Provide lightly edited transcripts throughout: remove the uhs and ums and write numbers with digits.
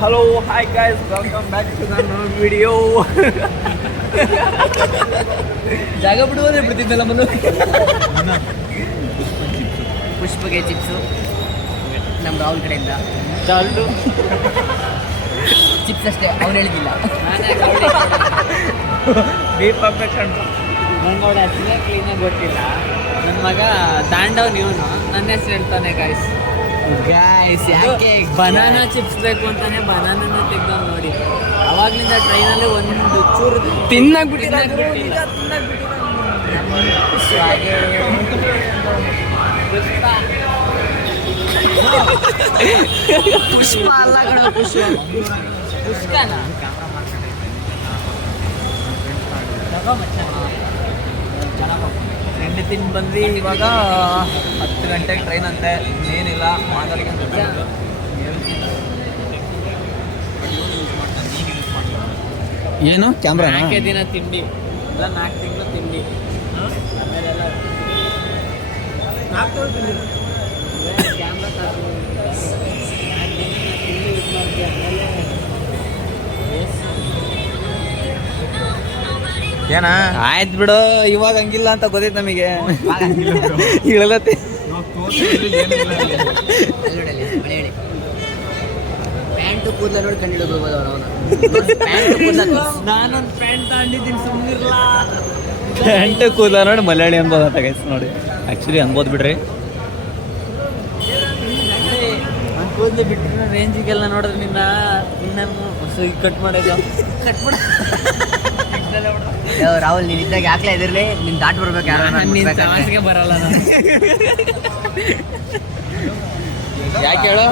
Hello, hi guys, welcome back to the new video. ಜಾಗ ಬಿಡುವುದೇ ಬಿಡ್ತಿದ್ದಲ್ಲ Manu. ಪುಷ್ಪಗೆ chips ನಮ್ಮ ರಾಹುಲ್ ಕಡೆಯಿಂದ ಚಾಲ್ಟು ಚಿಪ್ಸ್ ಅಷ್ಟೇ, ಅವ್ನು ಹೇಳಿದ್ದಿಲ್ಲ. ಡೀಪ್ ಆಗ್ಬೇಕಂಡು ನಂಗೆ ಅವಳ ಹೆಸರೇ ಕ್ಲೀನಾಗಿ ಗೊತ್ತಿಲ್ಲ. ನನ್ನ ಮಗ ತಾಂಡವ್ ಇವನು ನನ್ನ ಹೆಸರು ಹೇಳ್ತಾನೆ ಗಾಯ್ಸ್. ಯಾಕೆ ಬನಾನಾ ಚಿಪ್ಸ್ ಬೇಕು ಅಂತಾನೆ ಬನಾನನ ತೆಗ್ದವ್ ನೋಡಿ. ಅವಾಗ್ಲಿಂದ ಟ್ರೈನಲ್ಲಿ ಒಂದು ಚೂರು ಪುಷ್ಪ ಅಲ್ಲ ಕಣ, ಪುಷ್ಪನ ತಿಂಡಿ ತಿಂದು ಬಂದ್ವಿ. ಇವಾಗ 10 ಗಂಟೆಗೆ ಟ್ರೈನ್ ಅಂತೆ. ಇನ್ನೇನಿಲ್ಲ ಮಾತಾಡ್ಕೊಂಡು ಏನು ಕ್ಯಾಮ್ರಾ 4 ದಿನ ತಿಂಡಿ ಎಲ್ಲ 4 ತಿಂಗಳು ತಿಂಡಿ. ಆಮೇಲೆಲ್ಲ ಕ್ಯಾಮ್ರಾ ಏನ ಆಯ್ತು ಬಿಡು, ಇವಾಗ ಹಂಗಿಲ್ಲ ಅಂತ ಗೊತ್ತೈತೆ ನಮಗೆ. ಹೇಳತ್ತೆ ಪ್ಯಾಂಟು ಕೂದಲ ನೋಡಿ ಕಂಡು ಹಿಡಿದು ನಾನೊಂದು ಪ್ಯಾಂಟ್ ತಗೊಂಡಿದ್ದೀನಿ, ಸುಮ್ಮನಿರ್ಲ. ಪ್ಯಾಂಟ್ ಕೂದಲ ನೋಡಿ ಮಲಯಾಳಿ ಅನ್ಬೋದು ಅಂತ ಗೈಸ್. ನೋಡಿ ಆ್ಯಕ್ಚುಲಿ ಅನ್ಬೋದು ಬಿಡ್ರಿ. ಕೂದಲು ಬಿಟ್ಟರೆ ರೇಂಜಿಗೆಲ್ಲ ನೋಡಿದ್ರೆ ನಿನ್ನ ಕಟ್ ಮಾಡೋದು ಕಟ್ ಮಾಡ. ರಾಹುಲ್ ನೀನ್ ಇದ್ದಾಗ ಯಾಕ್ಲೇ ಇದಿರ್ಲಿ, ನೀನ್ ದಾಟ್ ಬರ್ಬೇಕು. ಯಾರು ಬರಲ್ಲ ನಾನು. ಯಾಕೆ ಹೇಳು,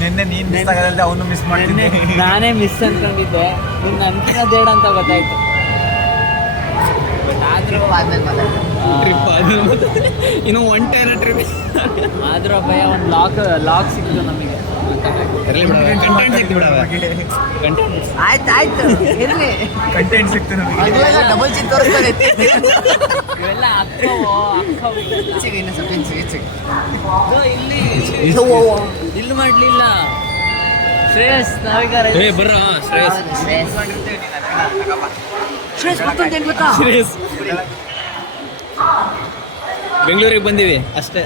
ನಿನ್ನೆ ನೀನ್ ಮಿಸ್ ಆಗೋದಲ್ದೆ ಅವನು ಮಿಸ್ ಮಾಡಿದ್ದೆ. ನಾನೇ ಮಿಸ್ ಅನ್ಕೊಂಡಿದ್ದೆ, ನಿನ್ನ ಅಂಕಿನ ದೇಡ ಅಂತ ಗೊತ್ತಾಯ್ತು. ಟ್ರಿಪ್ ಇನ್ನು ಒಂಟೆ ಟ್ರಿಪ್ ಆದ್ರೂ ಭಯ ಒಂದು ಲಾಕ್ ಸಿಕ್ತು ನಮಗೆ. ಆಯ್ತು ಇರ್ಲಿ, ಕಂಟೆಂಟ್ ಸಿಕ್ತು ನಮಗೆ. ಡಬಲ್ ಚಿತ್ ತೋರಿಸ್ತಾರೆ ಇವೆಲ್ಲ ಇಲ್ಲಿ ಮಾಡ್ಲಿಲ್ಲ. ಶ್ರೇಯಸ್ ನಾವೀಗ ಶ್ರೇಯಸ್ ಬೆಂಗಳೂರಿಗೆ ಬಂದೀವಿ ಅಷ್ಟೇ.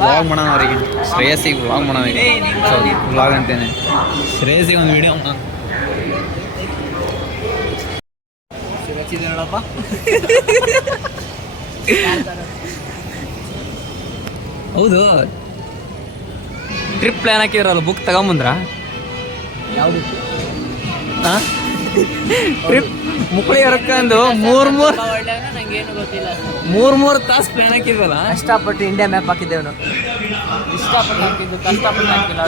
ವ್ಲಾಗ್ ಮಾಡೋಣ ಅವರಿಗೆ. ಶ್ರೇಯಸ್ಸಿಗೆ ವ್ಲಾಗ್ ಮಾಡೋಣ ಈಗ. ವ್ಲಾಗ್ ಅಂತೇನೆ, ಶ್ರೇಯಸ್ಸಿಗೆ ಒಂದು ವಿಡಿಯೋ ಮಾಡೋಣ. ನೋಡಪ್ಪ ಹೌದು, ಟ್ರಿಪ್ ಪ್ಲಾನ್ ಹಾಕಿದ್ರಲ್ಲ, ಬುಕ್ ತಗೊಂಬಂದ್ರ? ಯಾವುದು ಟ್ರಿಪ್ ಮುಕ್ಕಳಿ ಹೊರಕಂದು ನಂಗೇನು ಗೊತ್ತಿಲ್ಲ. 3 ತಾಸು ಪ್ಲಾನ್ ಹಾಕಿದ್ವಲ್ಲ. ಕಷ್ಟಪಟ್ಟು ಇಂಡಿಯಾ ಮ್ಯಾಪ್ ಹಾಕಿದ್ದೇವೆ ನಾವು. ಇಷ್ಟಪಟ್ಟು ಹಾಕಿದ್ದು, ಕಷ್ಟಪಟ್ಟು ಹಾಕಿಲ್ಲ.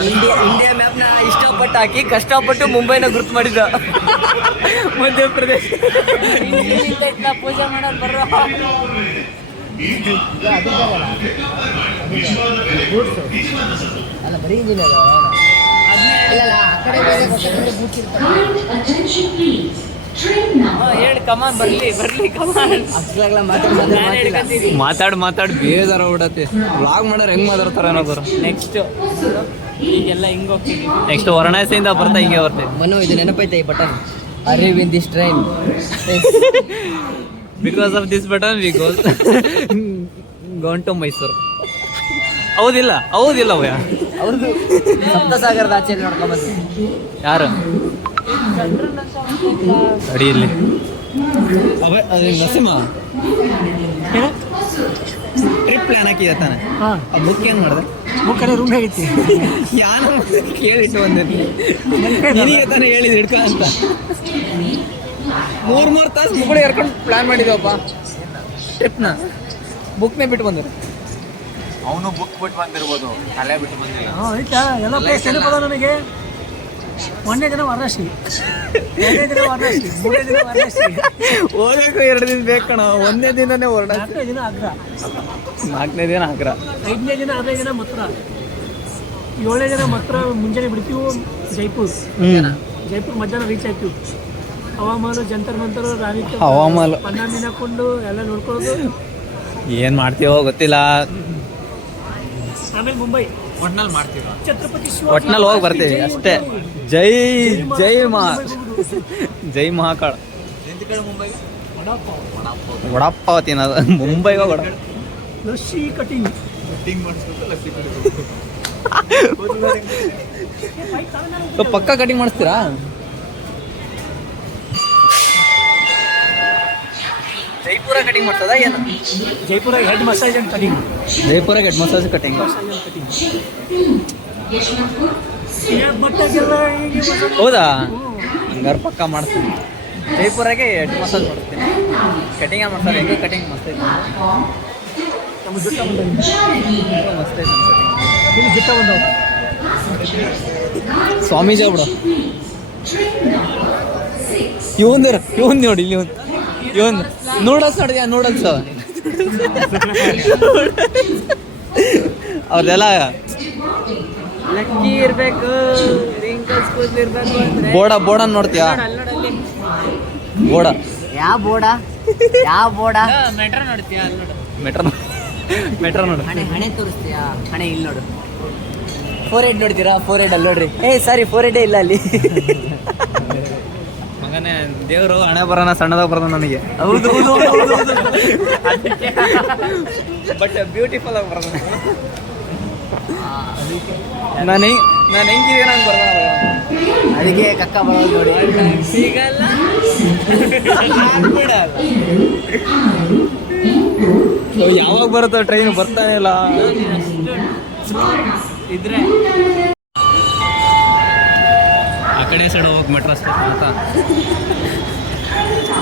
ಇಂಡಿಯಾ ಮ್ಯಾಪ್ನ ಇಷ್ಟಪಟ್ಟು ಹಾಕಿ ಕಷ್ಟಪಟ್ಟು ಮುಂಬೈನ ಗುರ್ತು ಮಾಡಿದ್ದ. ಮಧ್ಯಪ್ರದೇಶ ಪೂಜೆ ಮಾಡೋದು ಬರ್ರೋ. ಅಲ್ಲ ಬರೀ ಇಂಜಿನಿಯರ್ ಹೇಳಿ. ಕಮಾನ್ ಬರ್ಲಿ ಕಮಾನ್. ಮಾತಾಡಿ ಬೇಜಾರ ಬಿಡತ್ತೆ. ವ್ಲಾಗ್ ಮಾಡೋರು ಹೆಂಗ್ ಮಾತಾಡ್ತಾರ ಅನ್ನೋದು. ನೆಕ್ಸ್ಟ್ ಈಗೆಲ್ಲ ಹಿಂಗ್ ಹೋಗ್ತೀವಿ. ನೆಕ್ಸ್ಟ್ ವಾರಣಾಸಿಯಿಂದ ಬರ್ತಾ ಹಿಂಗೆ ಬರ್ತೇವೆ. ಮನು ಇದು ನೆನಪೈತೆ ಈ button. Arrive in this train. Because of this button we gone to Mysuru. ಹೌದಿಲ್ಲ ಭಯ? ಅವ್ರದ್ದು ಸಪ್ತಸಾಗರದ ಆಚೆ ನೋಡ್ಕೊಂಬಂದು. ಯಾರು ಅಡಿಯಲ್ಲಿ ನರಸಿಂಹ ಟ್ರಿಪ್ ಪ್ಲಾನ್ ಹಾಕಿದ ತಾನೆ. ಬುಕ್ ಏನು ಮಾಡಿದೆ? ಬುಕ್ ರೂಮ್ ಹೇಗಿತ್ತು? ಯಾರು ಕೇಳಿಟ್ಟು ಬಂದಿದ್ದೀನಿ. ನಿನಗೆ ತಾನೇ ಹೇಳಿದ್ದು ಹಿಡ್ಕೊ ಅಂತ. 3 ತಾಸು ಮುಗುಳಿ ಹರ್ಕೊಂಡು ಪ್ಲಾನ್ ಮಾಡಿದವಪ್ಪ ಟ್ರಿಪ್ನ. ಬುಕ್ನೇ ಬಿಟ್ಟು ಬಂದರು. ಅವನು ಬುಕ್ ಬಿಟ್ಟು ಬಂದಿರ್ಬೋದು, ತಲೆ ಬಿಟ್ಟು ಬಂದಿಲ್ಲ. ಎಲ್ಲ ಪ್ಲೇಸ್ ನೆನಪದ ನನಗೆ. 1ನೇ ದಿನ ವಾರಣಾಸಿ, 2ನೇ ದಿನ ವಾರಣಾಸಿ, 3ನೇ ದಿನ ವಾರಣಾಸಿ. ಹೋಗಕ್ಕೂ 2 ದಿನ ಬೇಕಣ. 1ನೇ ದಿನನೇ ವಾರಣಾಸಿ, 4ನೇ ದಿನ ಆಗ್ರಾ, 4ನೇ ದಿನ ಆಗ್ರಾ, 5ನೇ ದಿನ 6ನೇ ದಿನ ಮಥುರಾ, 7ನೇ ದಿನ ಮಥುರಾ ಮುಂಜಾನೆ ಬಿಡ್ತೀವಿ ಜೈಪುರ್. ಜೈಪುರ್ ಮಧ್ಯಾಹ್ನ ರೀಚ್ ಆಯ್ತು. ಹವಾಮಾನ ಜಂತರ್ ಮಂತರ್ ರಾಣಿ ಹವಾಮಾನ ಪನ್ನಾಮಿನ ಹಾಕೊಂಡು ಎಲ್ಲ ನೋಡ್ಕೊಳ್ಳೋದು. ಏನು ಮಾಡ್ತೀವೋ ಗೊತ್ತಿಲ್ಲ. ಆಮೇಲೆ ಮುಂಬೈ ಒಟ್ನಲ್ಲಿ ಮಾಡ್ತೀವ. ಛತ್ರಪತಿ ಒಟ್ನಲ್ಲಿ ಹೋಗಿ ಬರ್ತೀವಿ ಅಷ್ಟೇ. ಜೈ ಜೈ ಜೈ ಮಹಾಕಾಳ. ಮುಂಬೈ ವಡಪ್ಪಾವ ತಿನ್ನೋದು ಮುಂಬೈಗೆ ವಡ ಲಸ್ಸಿ ಕಟಿಂಗ್ ಪಕ್ಕ ಕಟಿಂಗ್ ಮಾಡಿಸ್ತೀರಾ? ಜೈಪುರ ಕಟಿಂಗ್ ಮಾಡ್ತದ ಏನು? Jaipur head massage and cutting. Jaipur head massage cutting. ಬಟ್ಟೆಗೆಲ್ಲ ಹೀಗೆ ಹೌದಾ? ಹಂಗಾರೆ ಪಕ್ಕ ಮಾಡ್ತೀನಿ. ಜೈಪುರಾಗೆ ಹೆಡ್ ಮಸಾಜ್ ಮಾಡ್ತೀನಿ. ಕಟಿಂಗ್ ಮಾಡ್ತಾರೆ. ಹೆಂಗೆ ಕಟಿಂಗ್ ಮಸ್ತ್ ಐತೆ. ನಮ್ಮ ಜುಟ್ಟ ಬಂದವು. ಮಸ್ತ್ ಐತೆ ನಮ್ಮ ಕಟಿಂಗ್. ಇಲ್ಲಿ ಜುಟ್ಟ ಬಂದವು. ಸ್ವಾಮೀಜಿ ಬಿಡು. ಇವನ್ ನೋಡಿ ಇಲ್ಲಿ ಇವನ್ ನೂಡಲ್ಸ್ ನೋಡಿದ್ಯಾ? ನೂಡಲ್ಸ್ ಅವ್ರದೆಲ್ಲ ಲಕ್ಕಿ ಇರ್ಬೇಕು, ರಿಂಕಲ್ಸ್ ಕೂದಲಿರ್ಬೇಕು ಅಂದ್ರೆ ಬೋಡ ನೋಡ್ತೀಯಾ? ಬೋಡ ಯಾವ ಬೋಡ ಮೆಟ್ರೋ ನೋಡ್ತೀಯಾ? ಅಲ್ಲಿ ನೋಡು. ಮೆಟ್ರೋ ನೋಡು. ಹಣೆ ತೋರಿಸ್ತೀಯಾ? ಹಣೆ ಇಲ್ಲಿ ನೋಡು. 4 ನೋಡ್ತೀರಾ? 4 ಅಲ್ಲಿ ನೋಡ್ರಿ. ಸಾರಿ 4 ಇಲ್ಲ ಅಲ್ಲಿ. ಮಗನೇ ದೇವರು ಹಣೆ ಬರೋಣ ಸಣ್ಣದಾಗ ಬರೋಣ ನನಗೆ. ಹೌದು ಬಟ್ ಬ್ಯೂಟಿಫುಲ್ ಆಗಿ ಬರೋಣ. ನಾನು ಹೆಂಗಿದೀನಿ ನಂಗೆ ಬರೋಣ. ಅದಕ್ಕೆ ಕಕ್ಕ ಬರೋದು ನೋಡಿ. ಸಿಗಲ್ಲ ಯಾವಾಗ ಬರುತ್ತೋ ಟ್ರೈನ್ ಬರ್ತಾನೆ ಇಲ್ಲ. ಇದ್ರೆ ಆ ಕಡೆ ಸೈಡ್ ಹೋಗಿ ಮೆಟ್ರೋ ಸ್ಟೇಷನ್ ಅಂತ.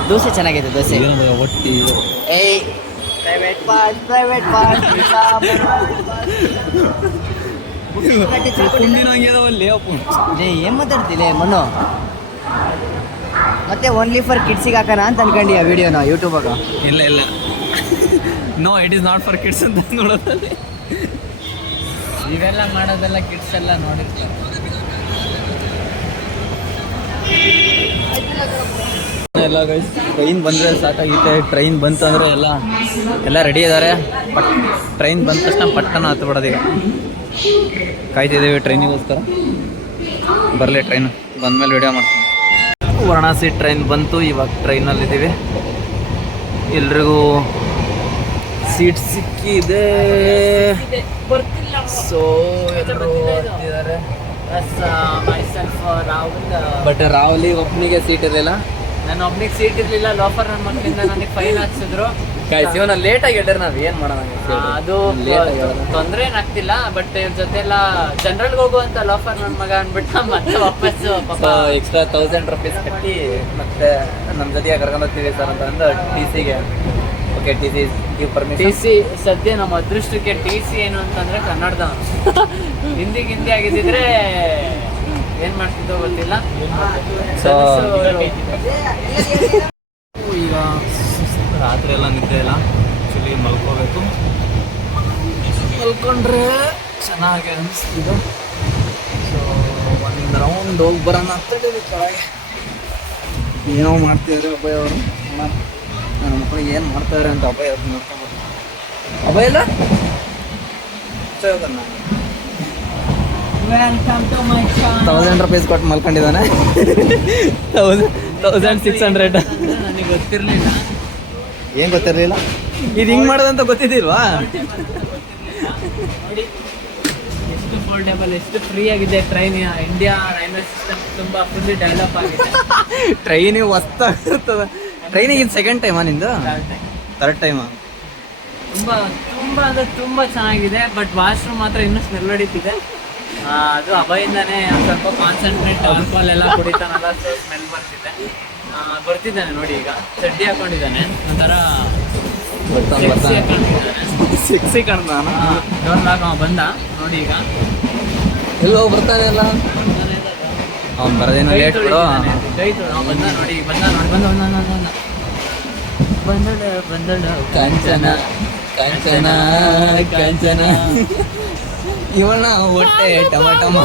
ದೋಸೆ ಚೆನ್ನಾಗಿದೆ. ದೋಸೆ ಒಟ್ಟಿ ಪ್ರೈವೇಟ್ ಏನ್ ಮಾತಾಡ್ತಿಲ್ಲ ಮನು? ಮತ್ತೆ ಓನ್ಲಿ ಫಾರ್ ಕಿಡ್ಸಿಗೆ ಹಾಕೋಣ ಅಂತ ಅನ್ಕೊಂಡಿ ಆ ವಿಡಿಯೋನ ಯೂಟ್ಯೂಬಾಗ. ಇಲ್ಲ no it is not for kids ಅಂತ ನೋಡೋದಲ್ಲಿ. ಇವೆಲ್ಲ ಮಾಡೋದೆಲ್ಲ ಕಿಡ್ಸ್ ಎಲ್ಲ ನೋಡಿರ್ತಾರೆ. ಎಲ್ಲ ಗೈಸ್ ಟ್ರೈನ್ ಬಂದರೆ ಸಾಕಾಗಿತ್ತೆ. ಟ್ರೈನ್ ಬಂತು ಅಂದರೆ ಎಲ್ಲ ರೆಡಿ ಇದ್ದಾರೆ. ಟ್ರೈನ್ ಬಂದ ತಕ್ಷಣ ಪಟ್ಟಣ ಹತ್ತು ಬಿಡೋದೀಗ. ಕಾಯ್ತಿದ್ದೀವಿ ಟ್ರೈನಿಗೋಸ್ಕರ. ಬರಲಿ ಟ್ರೈನು ಬಂದಮೇಲೆ ವಿಡಿಯೋ ಮಾಡ್ತೀನಿ. ವಾರಣಾಸಿ ಟ್ರೈನ್ ಬಂತು. ಇವಾಗ ಟ್ರೈನಲ್ಲಿದ್ದೀವಿ. ಎಲ್ರಿಗೂ ಸೀಟ್ ಸಿಕ್ಕಿದೆ. ಸೊ ಎಲ್ಲರೂ ಹತ್ತಿದ್ದಾರೆ. ಬಟ್ ರಾಹುಲಿ ಒಬ್ಬನಿಗೆ ಸೀಟ್ ಇರಲಿಲ್ಲ. ನನ್ನ ಒಬ್ನಿಗೆ ಸೀಟ್ ಇರಲಿಲ್ಲ. ಲೋಫರ್ ನನ್ನ ಮಕ್ಕಳಿಂದ ನನಗೆ ಫೈನ್ ಹಾಕ್ಸಿದ್ರು. ಇವನ ಲೇಟಾಗಿ ಹೇಳಿದ್ರೆ ನಾವು ಏನು ಮಾಡೋಣ? ಅದು ತೊಂದರೆ ಏನಾಗ್ತಿಲ್ಲ. ಬಟ್ ಇವ್ರ ಜೊತೆ ಎಲ್ಲ ಜನರಲ್ಗೆ ಹೋಗುವಂತ ಲೋಫರ್ ನನ್ನ ಮಗ ಅಂದ್ಬಿಟ್ಟು ಮತ್ತೆ ವಾಪಸ್ಸು ಎಕ್ಸ್ಟ್ರಾ 1000 ರೂಪೀಸ್ ಕಟ್ಟಿ ಮತ್ತೆ ನಮ್ಮ ಜೊತೆಗೆ ಕರ್ಕೊಂಡು ಹೋಗ್ತೀವಿ ಸರ್ ಅಂತ ಅಂದು TCಗೆ. Okay T C give permission. TC ಸದ್ಯ ನಮ್ಮ ಅದೃಷ್ಟಕ್ಕೆ TC ಏನು ಅಂತಂದ್ರೆ ಕನ್ನಡದವನು. ಹಿಂದಿ ಆಗಿದ್ದಿದ್ರೆ ಏನ್ ಮಾಡ್ತಿದ್ದೋ ಗೊತ್ತಿಲ್ಲ. ಸೊ ಈಗ ರಾತ್ರಿ ಎಲ್ಲ ನಿದ್ದೆ ಇಲ್ಲ. ಆ್ಯಕ್ಚುಲಿ ಮಲ್ಕೋಬೇಕು. ಮಲ್ಕೊಂಡ್ರೆ ಚೆನ್ನಾಗಿ ಅನಿಸ್ತಿದ್ದು. ಸೊ ಒಂದು ರೌಂಡ್ ಹೋಗಿ ಬರೋಣ ಅಂತ ಕೆಳಗೆ. ಏನೋ ಮಾಡ್ತಿದ್ದಾರೆ ಅಭಯ್ ಅವರು. ನನ್ನ ಮಕ್ಕಳಿಗೆ ಏನು ಮಾಡ್ತಾಯಿದ್ದಾರೆ ಅಂತ ಅಭಯ್ ಅವ್ರು ನೋಡ್ಕೊಂಡ್ಬಿಟ್ಟು. ಅಭಯ್ ಇಲ್ಲ 1000 ರೂಪೀಸ್ ಕೊಟ್ಟು ಮಲ್ಕೊಂಡಿದ್ದಾನೆ. 1600. ನನಗೆ ಗೊತ್ತಿರಲಿಲ್ಲ. ಏನು ಗೊತ್ತಿರಲಿಲ್ಲ? ಇದು ಹಿಂಗೆ ಮಾಡೋದಂತ ಗೊತ್ತಿದ್ದಿಲ್ವಾ? ನೋಡಿ ಎಷ್ಟು ಫೋಲ್ಡೇಬಲ್, ಎಷ್ಟು ಫ್ರೀ ಆಗಿದೆ ಟ್ರೈನ್. ಇಂಡಿಯಾ ರೈಲ್ವೆ ಸಿಸ್ಟಮ್ ತುಂಬಾ ಫುಲ್ಲಿ ಡೆವಲಪ್ ಆಗಿದೆ. ಟ್ರೈನಿಗೆ ಹೊಸ್ತಾಗಿರ್ತದೆ. ಟ್ರೈನಿಗೆ ಇದು ಸೆಕೆಂಡ್ ಟೈಮಾ ನಿಂದು? ಥರ್ಡ್ ಟೈಮಾ? ತುಂಬ ಚೆನ್ನಾಗಿದೆ. ಬಟ್ ವಾಶ್ರೂಮ್ ಮಾತ್ರ ಇನ್ನೂ ಸ್ಮೆಲ್ ಹೊಡಿತಿದೆ. ಅದು ಅಭಯಿಂದಾನೆ ಸ್ವಲ್ಪ ಕಾನ್ಸಂಟ್ರೇಟ್ ಆಲ್ಕೋಹಾಲ್ ಎಲ್ಲ ಕುಡಿತಾನಲ್ಲ, ಸೊ ಸ್ಮೆಲ್ ಬರ್ತಿದ್ದಾನೆ ನೋಡಿ. ಈಗ ಚಡ್ಡಿ ಹಾಕೊಂಡಿದ್ದಾನೆ, ಒಂಥರ ಸಿಕ್ಸಿ ಕಾಣ್ತಾನ. ಬಂದ ನೋಡಿ. ಈಗ ಎಲ್ಲೋ ಬರ್ತಾನೆ ಅಲ್ಲ ಅವ್ನು ಬರೋದೇನು ಲೇಟ್ ಬಿಡು. ಬಂದ ನೋಡಿ. ಬಂದಳ ಕಾಂಚನ ಕಾಂಚನ ಕಾಂಚನ. ಇವನ ಹೊಟ್ಟೆ ಟಮಟಮ.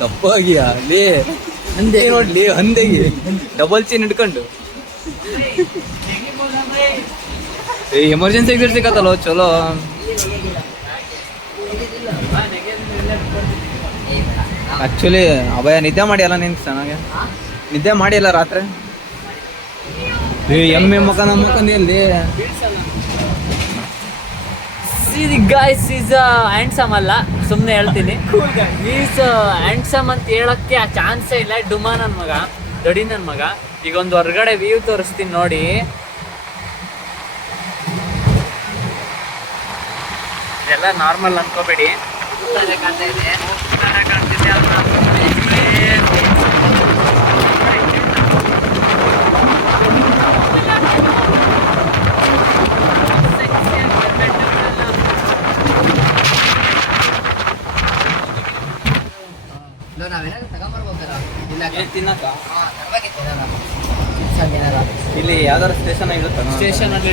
ದಪ್ಪಾಗಿ ಅಲ್ಲಿ ಹಂದೆ ನೋಡ್ಲಿ ಹಂದೆಗೆ ಡಬಲ್ ಚೈನ್ ಹಿಡ್ಕೊಂಡು ಎಮರ್ಜೆನ್ಸಿ ಎಕ್ಸಿಟ್ ಸಿಕ್ಕತ್ತಲ್ಲ ಚಲೋ. ಆಕ್ಚುಲಿ ಅಭಯ ನಿದ್ದೆ ಮಾಡಿಯಲ್ಲ ನೀನು ಚೆನ್ನಾಗೆ ನಿದ್ದೆ ಮಾಡಿಲ್ಲ ರಾತ್ರಿ. ಎಮ್ಮೆ ಮಕ್ಕಂದು ಎಲ್ಲಿ ಗಾಯ್ಸ್ ಈಸ್ ಹ್ಯಾಂಡ್ಸಮ್ ಅಲ್ಲ, ಸುಮ್ಮನೆ ಹೇಳ್ತೀನಿ. ಈಸ್ ಹ್ಯಾಂಡ್ಸಮ್ ಅಂತ ಹೇಳಕ್ಕೆ ಆ ಚಾನ್ಸೇ ಇಲ್ಲ. ಡುಮಾ ನನ್ನ ಮಗ, ದಡಿ ನನ್ನ ಮಗ. ಈಗ ಒಂದು ಹೊರಗಡೆ ವ್ಯೂ ತೋರಿಸ್ತೀನಿ ನೋಡಿ. ಇದೆಲ್ಲ ನಾರ್ಮಲ್ ಅನ್ಕೋಬೇಡಿ. ಕಾಣ್ತಿದೆ ಇಲ್ಲಿ ಯಾವ್ದಾರು ಸ್ಟೇಷನ್ ಇರುತ್ತೆ ಸ್ಟೇಷನ್ ಅಲ್ಲಿ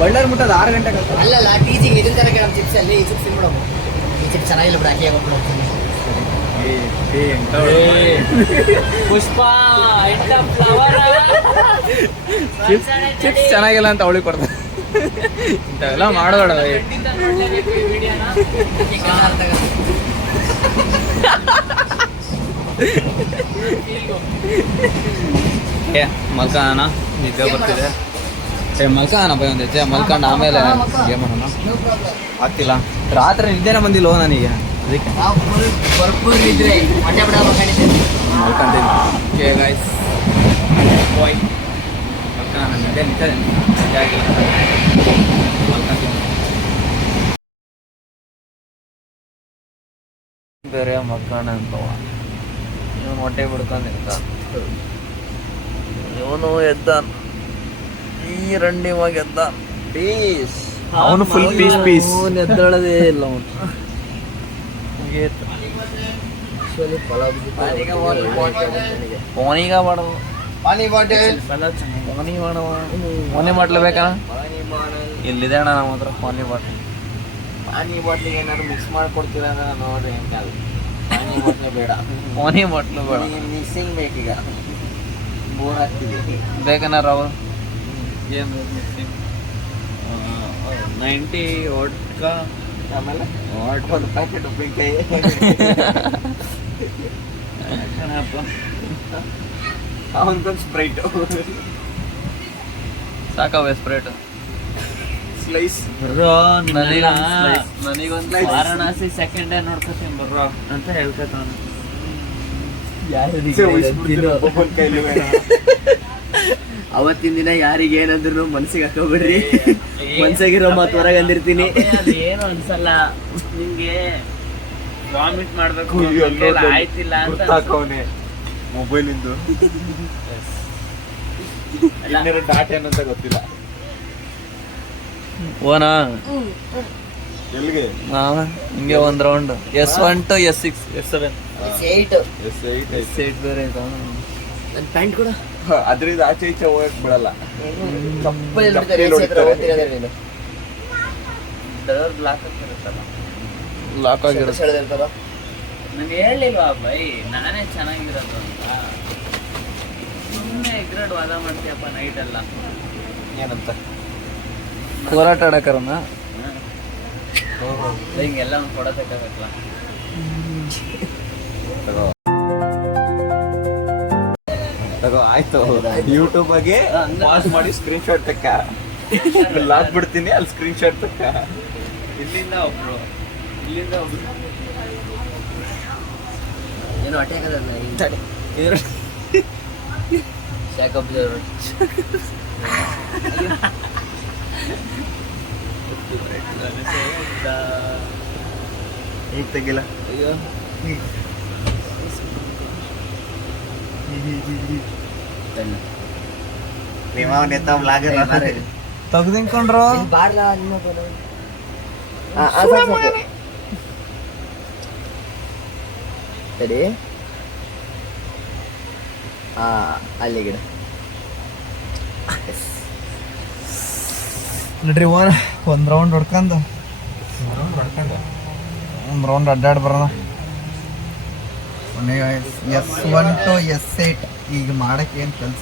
ಬಳ್ಳಾರಿ ಮುಟ್ಟದ 6 ಗಂಟೆಗೆ ಅಲ್ಲಲ್ಲ ಟೀಚಿಗೆ ಇದನ್ನ ತರ ಕೇಳಮ್ ಚಿಪ್ಸ್ ಅಲ್ಲಿ ಚಿಪ್ಸ್ ತಿನ್ಬಿಡೋದು. ಈ ಚಿಪ್ಸ್ ಚೆನ್ನಾಗಿಲ್ಲ ಬಿಡ, ಹಾಕಿ ಹೋಗ್ಬಿಡೋದು. ಪುಷ್ಪ ಫ್ಲವರ್ ಚಿಪ್ಸ್ ಚೆನ್ನಾಗಿಲ್ಲ ಅಂತ ಅವಳಿಗೆ ಕೊಡ್ತಾರೆ. ಇಂಥವೆಲ್ಲ ಮಾಡೋಣ. ಮಲ್ಕಾನ ನಿದ್ದೆ ಬರ್ತಿದೆ. ಮಲ್ಕಾನ ಬೈ ಒಂದು ಹೆಜ್ಜೆ ಮಲ್ಕೊಂಡು ಆಮೇಲೆ ಗೇಮ್ ಮಾಡೋಣ. ಆಗ್ತಿಲ್ಲ, ರಾತ್ರಿ ನಿದ್ದೆನೇ ಬಂದಿಲ್ಲ ನನಗೆ, ಅದಕ್ಕೆ ಭರ್ಪೂರ್ ಇದ್ರೆ ಮೊನ್ನೆ ಬಿಡ ಮಲ್ಕೊಂತೀನಿ. ಓಕೆ ಗೈಸ್, ಬಾಯ್. ಮಲ್ಕಾನ ನಿದ್ದೆ ನಿಂತದೆ, ನಿದ್ದೆ ಆಗಿಲ್ಲ, ಮಲ್ಕೊಂತೀನಿ. ಬೇರೆ ಮಕ್ಕಳ ಅಂತವ ಇವನು ಹೊಟ್ಟೆ ಬಿಡ್ಕೊಂಡಿರ್ತ. ಇವನು ಎದ್ದ, ಈ ರಂಡಿವಾಗ ಎದ್ದ. ಪೀಸ್ ಅವನು ಫುಲ್ ಪೀಸ್ ಎದ್ದಳದೇ ಇಲ್ಲ ಅವನು. ಫೋನಿಗ ಮಾಡವ, ಫೋನಿ ಮಾಡವ, ಫೋನಿ ಮಾಡ್ಲೇಬೇಕಣ್ಣ. ಇಲ್ಲಿದೆ ಅಣ್ಣ ನಮ್ಮ ಹತ್ರ ಫೋನಿ ಬಾಟ್ಲ್. ಪಾನಿ ಬಾಟ್ಲಿಗೆ ಏನಾದ್ರು ಮಿಕ್ಸ್ ಮಾಡ್ಕೊಡ್ತೀರ ನೋಡ್ರಿ. ಪಾನಿ ಬಾಟ್ಲು ಬೇಡ, ಫೋನಿ ಬಾಟ್ಲು ಬೇಡ, ಮಿಕ್ಸಿಂಗ್ ಬೇಕೀಗ. ಬೋರ್ ಆಗ್ತಿದೆ. ಬೇಕನ್ನಾರ ಅವ ಏನು 90 ವೋಡ್ಕ, ಆಮೇಲೆ ಒಂದು ಪ್ಯಾಕೆಟ್ ಉಪ್ಪಿನಕಾಯಿ, ಅವನದೊಂದು ಸ್ಪ್ರೈಟ್ ಸಾಕವೇ ಸ್ಪ್ರೇಟ್ ಸ್ಲೈಸ್. ನನಗೊಂದು ವಾರಣಾಸಿ ಸೆಕೆಂಡ್ ಡೇ ನೋಡ್ಕೊತೀನಿ ಬರ್ರೋ ಅಂತ ಹೇಳ್ಕೊತಾನ. ಅವತ್ತಿನ ದಿನ ಯಾರಿಗೆ ಏನಂದ್ರು ಮನ್ಸಿಗೆ ಹಾಕೋಬಿಡ್ರಿ. ಮನ್ಸಾಗಿರೋ ಮಾತು ಹೊರಗೆ ಅಂದಿರ್ತೀನಿ. ಏನು ಅನ್ಸಲ್ಲ ನಿಂಗೆ, ವಾಮಿಟ್ ಮಾಡ್ಬೇಕು ಆಯ್ತಿಲ್ಲ ಅಂತ ಮೊಬೈಲ್ ಇಂದು ಡಾಟ್ ಏನಂತ ಗೊತ್ತಿಲ್ಲ. ಓನಾ ಎಲ್ಲಿಗೆ ಹಿಂಗೆ ಒಂದು round S1 to S6 S7 S8 ಬೇರೆ ಆಯ್ತಾ. ನನ್ನ ಪ್ಯಾಂಟ್ ಕೂಡ ಅದ್ರಿಂದ ಆಚೆ ಈಚೆ ಹೋಗಕ್ ಬಿಡಲ್ಲ. ಲಾಕ್ ಆಗಿರುತ್ತೆ. ನಂಗೆ ಹೇಳಿಲ್ವಾ ಬೈ, ನಾನೇ ಚೆನ್ನಾಗಿರೋದು ಅಂತ. ಸುಮ್ಮನೆ ಎಗ್ರಡ್ ವಾದ ಮಾಡ್ತೀಯಪ್ಪ ನೈಟ್ ಎಲ್ಲ. ಏನಂತ ಹೋರಾಟ ಆಡಕರನ ಹಿಂಗೆಲ್ಲ ಒಂದು ಕೊಡೋದಕ್ಕಾಗಲ್ಲ. ತಗೋ ಆಯ್ತು. ಯೂಟ್ಯೂಬ್ ಆಗಿ ಪಾಸ್ ಮಾಡಿ ಸ್ಕ್ರೀನ್ ಶಾಟ್ ತಕ್ಕ ಲಾಕ್ ಬಿಡ್ತೀನಿ, ಅಲ್ಲಿ ಸ್ಕ್ರೀನ್ ಶಾಟ್ ತಕ್ಕ. ಇಲ್ಲಿಂದ ಒಬ್ರು, ಇಲ್ಲಿಂದ ಒಬ್ರು. ಏನು ಅಟ್ಯಾಕ್ ಅದಲ್ಲ ಶಾಕ್ ಅಬ್ಸರ್ವರ್. ಈಗ ತೆಗಿಲ್ಲ. ಅಯ್ಯೋ ನಿಮ್ಮ ನೆತ್ತ ಬ್ಲಾಗರ್ ತೆಗ್ದಿಂಕೊಂಡ್ರು. ಬಾರ್ಲಾ ನಿಮ್ಮ ಸರಿ. ಅಲ್ಲಿ ಗಿಡ ನಡ್ರಿ ಒಂದ್ ರೌಂಡ್ ಹೊಡ್ಕೊಂಡು ಒಂದು ರೌಂಡ್ ಅಡ್ಡಾಡಿ ಬರೋಣ. S1 to S8 ಈಗ ಮಾಡಕ್ಕೆ ಏನು ಕೆಲಸ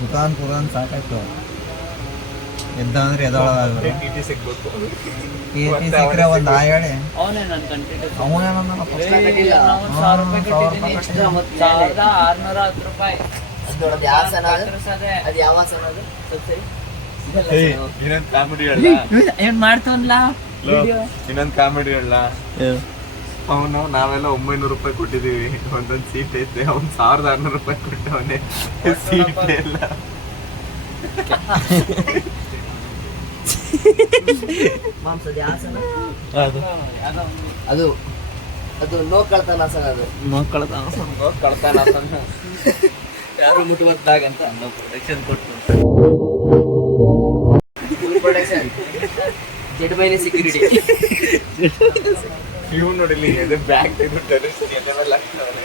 ಕುತಾನ್ ಸಾಕಾಯ್ತು. ಎದ್ದ ಅಂದ್ರೆ ಎದೊಳಗೆ ಸಿಕ್ಕರೆ ಒಂದು ಹೇಳಿ ಅವನೇ ನಾನು ಕಂಟಿನ್ಯೂ ಅವನೇನಂದ ಅದು ಯಾವ ಆಸನ ಅದು? ಸ್ವಲ್ಪ ಸರಿ. ಇನ್ನೊಂದು ಕಾಮಿಡಿ ಹೇಳ, ಏನ್ ಮಾಡ್ತಾನಲ್ಲ ಇನ್ನೊಂದು ಕಾಮಿಡಿ ಹೇಳ. ಅವನು ನಾವೆಲ್ಲ 900 ರೂಪಾಯಿ ಕೊಟ್ಟಿದೀವಿ, ಒಂದೊಂದು ಸೀಟ್ ಐತೆ, ಅವ್ನು 1600 ರೂಪಾಯಿ ಕೊಟ್ಟವನೇ ಸೀಟ್ ಎಲ್ಲ. ಮಾಂಸದ ಯಾವ ಆಸನ? ಅದು ಅದು ನೋ ಕಳ್ತಾನ ಆಸನ. ಅದು ಕಳ್ತಾನ ಯಾರು ಮುಟ್ಟುವಂತಾಗಂತ ನಾವು ಪ್ರೊಟೆಕ್ಷನ್ ಕೊಟ್ಟು ಪ್ರೊಟೆಕ್ಷನ್ ಜೆಡ್ ಮೈನೆ ಸೆಕ್ಯೂರಿಟಿ. ಇವ್ ನೋಡಿಲಿ ಇದು ಬ್ಯಾಗ್ ತೆಗೆದು ಟೆರರಿಸ್ಟ್ ಎಲ್ಲ ಹಾಕ್ತಾವ್ರೆ.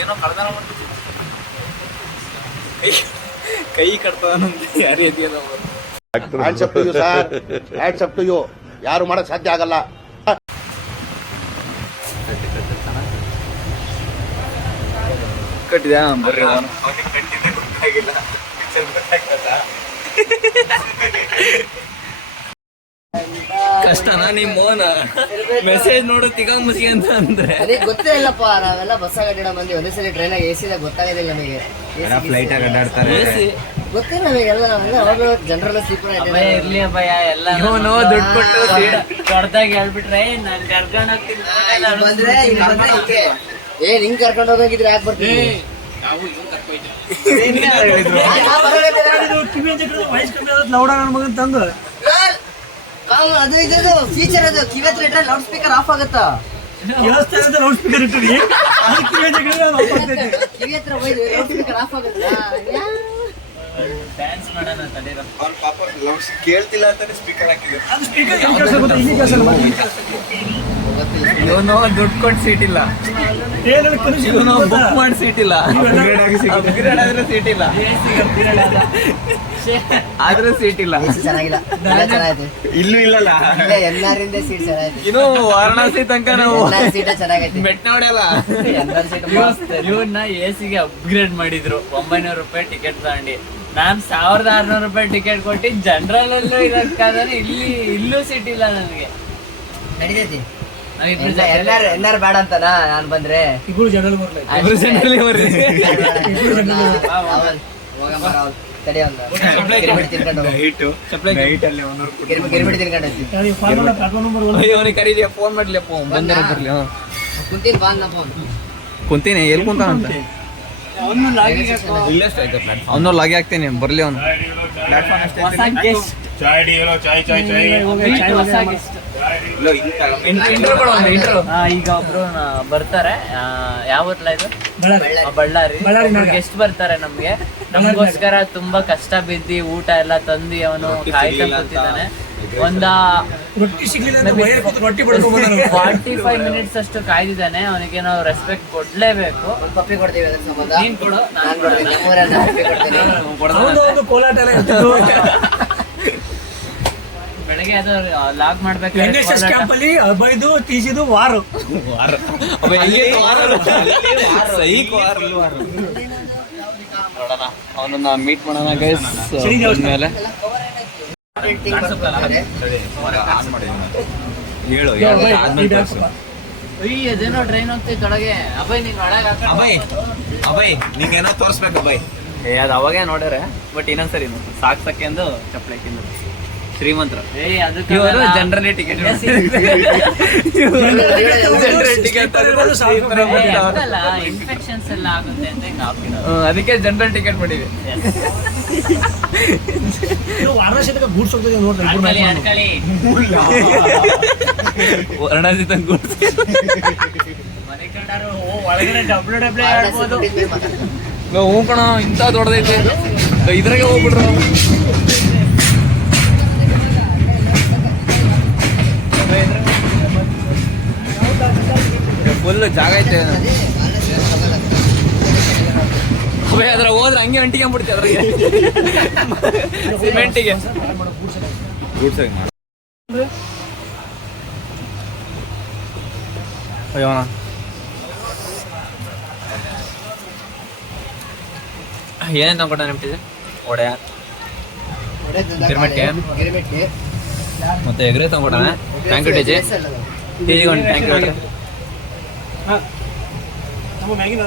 ಏನೋ ಕಳ್ದಾನ ಕೈ ಕಟ್ತಾನಂತ ಯಾರು ಇದೆಯಲ್ಲ hands up to you sir, hands up to you. ಯಾರು ಮಾಡಕ್ ಸಾಧ್ಯ ಆಗಲ್ಲ. ಕಟ್ಟಿದ್ಯಾ ಬರ್ರಿ. ಅವನಿಗೆ ಕಟ್ಟಿದ್ದೆ ಗೊತ್ತಾಗಿಲ್ಲ, ಪಿಕ್ಚರ್ ಗೊತ್ತಾಗ್ತದ. ಕಷ್ಟನಾ ನಿಮ್ಮ ಮೋನ ಮೆಸೇಜ್ ನೋಡು ತಿಗಂಗ್ ಮುಸಿ ಅಂತ ಅಂದ್ರೆ ಅದೇ ಗೊತ್ತೇ ಇಲ್ಲಪ್ಪ. ನಾವೆಲ್ಲ ಬಸ್ಸಾಗ ಅಡ್ಡಾಡ ಬಂದ್ವಿ, ಒಂದೇ ಸಲ ಟ್ರೈನಾಗ ಎಸಿದಾಗ ಗೊತ್ತಾಗೋದಿಲ್ಲ ನಮಗೆ. ಫ್ಲೈಟ್ ಆಗಿ ಅಡ್ಡಾಡ್ತಾರೆ. ಗೊತ್ತಿಲ್ಲ ನಮಗೆಲ್ಲ. ನಾವೆಲ್ಲ ಅವಾಗ ಜನರಲ್ ಸ್ಲೀಪರ್ ಇರ್ಲಿ ಭಯ ಎಲ್ಲ ಇವನು ದುಡ್ಡು ಕೊಟ್ಟು ದೊಡ್ಡದಾಗಿ ಹೇಳ್ಬಿಟ್ರೆ ನಾನು ಕರ್ಕೊಂಡು ಹೋಗ್ತೀನಿ ಬಂದ್ರೆ ಇಲ್ಲಿ ಬಂದ್ರೆ ಹಿಂಗೆ ಹಿಂಗ್ ಕರ್ಕೊಂಡು ಹೋಗಿದ್ರೆ ಯಾಕೆ ಬರ್ತೀವಿ? ವಯಸ್ಸು ಕಮ್ಮಿ ಆದ ಲೌಡ ನನ್ನ ಮಗನ್ ತಂದು ಅದು ಇದು ಫೀಚರ್ ಅದು ಕಿವಿ ಹತ್ರ ಇಟ್ರೆ ಲೌಡ್ ಸ್ಪೀಕರ್ ಆಫ್ ಆಗುತ್ತಾ? ವ್ಯವಸ್ಥೆ ಲೌಡ್ ಸ್ಪೀಕರ್ ಇಟ್ಟಿರಿ ಕಿವಿ ಹತ್ರ ಹೋಯ್ದು ಲೌಡ್ ಸ್ಪೀಕರ್ ಆಫ್ ಆಗುತ್ತಾ? ಡ್ಯಾನ್ಸ್ ಮಾಡೋಣ ತಡೀರ. ಅವ್ರ ಪಾಪ ಕೇಳ್ತಿಲ್ಲ ಅಂತಾನೆ ಸ್ಪೀಕರ್ ಹಾಕಿದ್ರು. ಅದು ಸ್ಪೀಕರ್ ಇಲ್ಲಿ ಕೆಲಸ ಇವನು ದುಡ್ಡು ಕೊಟ್ಟು ಸೀಟ್ ಇಲ್ಲ, ಇವನು ಬುಕ್ ಮಾಡಿ ಸೀಟ್ ಇಲ್ಲ, ಅಪ್ಗ್ರೇಡ್ ಆದ್ರೆ ಸೀಟ್ ಇಲ್ಲ, ಆದ್ರೆ ಸೀಟ್ ಇಲ್ಲ. AC ಚೆನ್ನಾಗಿಲ್ಲ. ಇಲ್ಲ ಚೆನ್ನಾಗಿದೆ. ಇಲ್ಲೂ ಇಲ್ಲಲ್ಲ. ಇಲ್ಲ ಎಲ್ಲರಿಂದ ಸೀಟ್ ಚೆನ್ನಾಗಿದೆ. ಇನ್ನು ವಾರಣಾಸಿ ತನಕ ನಾವು ಎಲ್ಲಾರ ಸೀಟ ಚೆನ್ನಾಗೈತಿ. ಬೆಟ್ಟ ನೋಡಲ್ಲ. ಎಲ್ಲಾರ ಸೀಟ್ ಮಸ್ತ್. ಇವನ್ನ ಎಸಿಗೆ ಅಪ್ಗ್ರೇಡ್ ಮಾಡಿದ್ರು. 900 ರೂಪಾಯಿ ಟಿಕೆಟ್ ತಗೊಂಡು ನಾನ್ 1600 ರೂಪಾಯಿ ಟಿಕೆಟ್ ಕೊಟ್ಟು ಜನರಲ್ ಅಲ್ಲೂ ಇರಕ್ಕಾದ್ರೆ ಇಲ್ಲೂ ಸೀಟ್ ಇಲ್ಲ ನನಗೆ. ನಡೀತೈತಿ. ನಾವಿಬ್ರು ಎಲ್ಲಾರು ಬೇಡ ಅಂತನಾ ನಾನು ಬಂದ್ರೆ? ಇಬ್ರು ಜನರಲ್ ಬರ್ಲಿ. ಇಬ್ರು ಜನರಲ್ಲಿ ಬರ್ರಿ. ತಡಿ ಒಂದು ಗಿರ್ಮಿಟ್ ತಿನ್ಕೊಂಡು ಹೋಗು. ನೈಟ್ ಅಲ್ಲಿ 100 ಗಿರ್ಮಿಟ್ ತಿನ್ಕೊಂಡು ಹೋಗ್ತೀವಿ. ಪ್ಲಾಟ್ಫಾರ್ಮ್ ನಂಬರ್ 1 ಅವನಿಗೆ ಕರೀಲಿ, ಫೋನ್ ಮಾಡ್ಲಿಪ್ಪ, ಬಂದಾರ ಬರ್ಲಿ. ಕುಂತೀನಿ ಬಾ ಅನ್ನಪ್ಪ ಅವ್ನು. ಕುಂತೀನಿ, ಎಲ್ಲಿ ಕುಂತಾನಂತ? ಅವನು ಲಾಗಿ ಹಾಕ್ತೀನಿ, ಬರ್ಲಿ ಅವನು. ಹೊಸ ಗೆಸ್ಟ್ ಹೊಸ ಗೆಸ್ಟ್ ಈಗ ಒಬ್ರು ಬರ್ತಾರೆ. ಯಾವ ಊರ್ಲ ಇದು? ಬಳ್ಳಾರಿ. ಗೆಸ್ಟ್ ಬರ್ತಾರೆ ನಮ್ಗೆ. ನಮಗೋಸ್ಕರ ತುಂಬಾ ಕಷ್ಟ ಬಿದ್ದಿ ಊಟ ಎಲ್ಲ ತಂದು ಅವನು ಕಾಯ್ಕೊಂಡು ಕೂತಿದ್ದಾನೆ. ಒಂದ ರೊಟ್ಟಿ ಸಿಗ್ಲಿಲ್ಲ ಅಂದ್ರೆ ವೈರ್ ಕೂತು ರೊಟ್ಟಿ ಬಡ್ಕೊಂಡು ಬಂದ 45 ಮಿನಿಟ್ಸ್ ಅಷ್ಟು ಕಾಯ್ದಿದ್ದಾನೆ. ಅವನಿಗೆ ನಾವು ರೆಸ್ಪೆಕ್ಟ್ ಕೊಡ್ಲೇಬೇಕು. ಒಂದು ಪಪ್ಪಿ ಕೊಡ್ತೀವಿ ಅದ್ರ ಸಂಬಂಧ. ನೀನ್ ಕೊಡು, ನಾನು ಕೊಡ್ತೀನಿ. ನಮ್ಮೂರನ್ನ ಪಪ್ಪಿ ಕೊಡ್ತೀನಿ. ಒಂದು ಕೋಲಾಟ ಎಲ್ಲ ಇರ್ತಿತ್ತು. ಬೆಳಗ್ಗೆ ಅದು ಲಾಗ್ NSS ಕ್ಯಾಂಪ್ ಅಲ್ಲಿ ಅಬೈದು ತೀಸಿದು ವಾರು ಅವನನ್ನ ಮೀಟ್ ಮಾಡೋಣ ಗೈಸ್ ಮೇಲೆ. ಹೇಳು ಅದೇನೋ ಟ್ರೈನ್ ಹೋಗ್ತೈತೆ ಒಳಗೆ. ಅಭಯ್ ನೀನ್ ಒಳಗೆ ಅಭಯ್ ನಿಂಗೇನೋ ತೋರ್ಸ್ಬೇಕು ಅಭಯ್. ಅದು ಅವಾಗೇ ನೋಡ್ಯಾರೆ, ಬಟ್ ಇನ್ನೊಂದ್ಸರಿ ಸಾಕ್ಸಕ್ಕೆ ಎಂದು ಚಪ್ಪಲಿ ಹಾಕಿದ್ರು ಶ್ರೀಮಂತರು. ಇವರು ಜನರಲಿ ಟಿಕೆಟ್ ಇನ್ಫೆಕ್ಷನ್ಸ್ ಎಲ್ಲ ಆಗುತ್ತೆ ಅಂತ ಹಿಂಗ್ ಹಾಕಿರೋದು. ಅದಕ್ಕೆ ಜನರಲ್ ಟಿಕೆಟ್ ಮಾಡಿದ್ವಿ. ವಾರಣಾಸಿ ಗೂಡ್ಸ್ ಹೋಗ್ತದೆ ನೋಡ್ತಾರೆ. ಅನ್ಕಳಿ ವಾರಣಾಸಿ ತನಕ ಗೂಡ್ಸ್ ಮನೆ ಕಂಡಾರು ಒಳಗಡೆ ಡಬ್ಲ್ಯೂ ಆಡ್ಬೋದು. ನಾವು ಹೂ ಕಣ, ಇಂಥ ದೊಡ್ಡದೈತೆ, ಇದ್ರಾಗೆ ಹೋಗ್ಬಿಟ್ರು. ಫುಲ್ ಜಾಗ ಐತೆ. ಅದ್ರ ಹೋದ್ರೆ ಹಂಗೆ ಅಂಟಿಗೆ ಬಿಡ್ತೀವಿ ಅದ್ರಿಗೆ ಸಿಮೆಂಟಿಗೆ. ಫ್ರೂಟ್ಸ್ ಆಗಿ ಮಾಡಿ ಅಯ್ಯೋಣ ಏನೇನು ತಗೊಂಡ ನೆನಪಿದೆ ಒಡೆ ಗಿರ್ಮಿಟ್ಟಿ ಮತ್ತೆ ಎಗ್ರೆ ತಗೊಂಡಾನೆ ಥ್ಯಾಂಕ್ ಯು ಟೀಚಿ ಟೀಚಿಗೊಂಡು ಥ್ಯಾಂಕ್ ಯು ಹೇಳ್ರಿ ನಮ್ಮ ಮ್ಯಾಗಿನ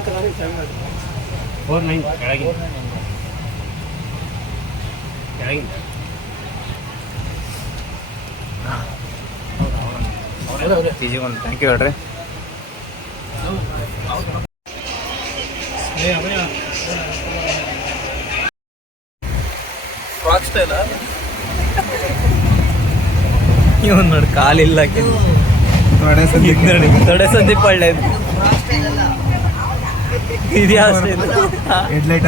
ಟೀಚಿಗೊಂಡು ಥ್ಯಾಂಕ್ ಯು ಹೇಳ್ರಿ ಫ್ರಾಕ್ ಸ್ಟೈಲ ಇವನ್ ನೋಡಿ ಕಾಲಿಲ್ಲ ತೊಡೆ ಸಂದೀಪ್ ಒಳ್ಳೇದು ಇದ್ಯಾ ಹೆಡ್ಲೈಟ್